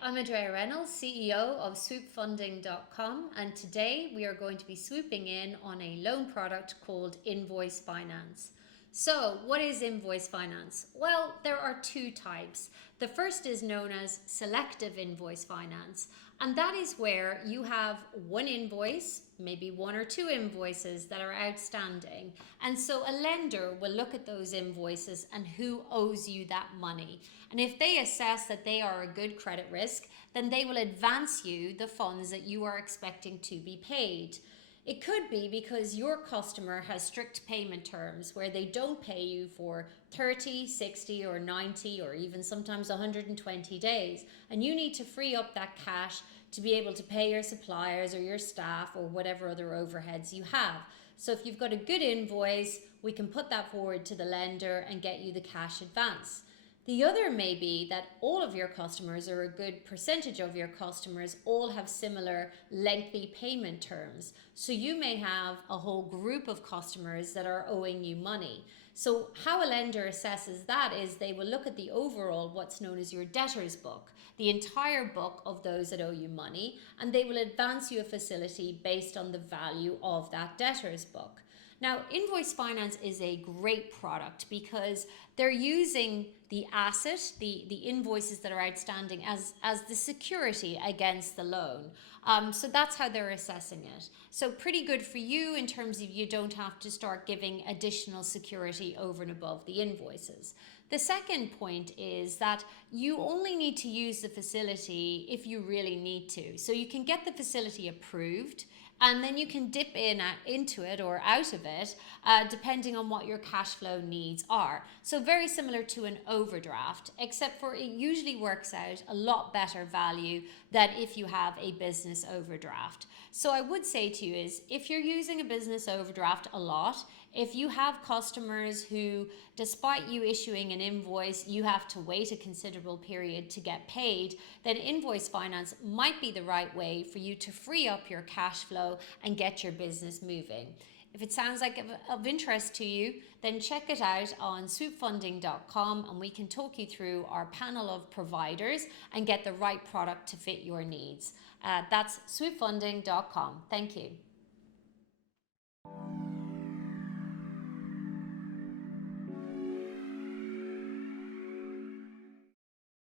Hi, I'm Andrea Reynolds, CEO of swoopfunding.com, and today we are going to be swooping in on a loan product called Invoice Finance. So, what is invoice finance? Well, there are two types. The first is known as selective invoice finance, and that is where you have one invoice, maybe one or two invoices that are outstanding. And so a lender will look at those invoices and who owes you that money. And if they assess that they are a good credit risk, then they will advance you the funds that you are expecting to be paid. It could be because your customer has strict payment terms where they don't pay you for 30, 60, or 90, or even sometimes 120 days. And you need to free up that cash to be able to pay your suppliers or your staff or whatever other overheads you have. So if you've got a good invoice, we can put that forward to the lender and get you the cash advance. The other may be that all of your customers, or a good percentage of your customers, all have similar lengthy payment terms. So you may have a whole group of customers that are owing you money. So how a lender assesses that is they will look at the overall, what's known as your debtors book, the entire book of those that owe you money, and they will advance you a facility based on the value of that debtors book. Now, Invoice Finance is a great product because they're using the asset, the invoices that are outstanding as the security against the loan. So that's how they're assessing it. So pretty good for you in terms of you don't have to start giving additional security over and above the invoices. The second point is that you only need to use the facility if you really need to. So you can get the facility approved, and then you can dip into it or out of it depending on what your cash flow needs are. So very similar to an overdraft, except for it usually works out a lot better value than if you have a business overdraft. So I would say to you is, if you're using a business overdraft a lot, if you have customers who, despite you issuing an invoice, you have to wait a considerable period to get paid, then invoice finance might be the right way for you to free up your cash flow and get your business moving. If it sounds like of interest to you, then check it out on swoopfunding.com and we can talk you through our panel of providers and get the right product to fit your needs. That's swoopfunding.com. Thank you.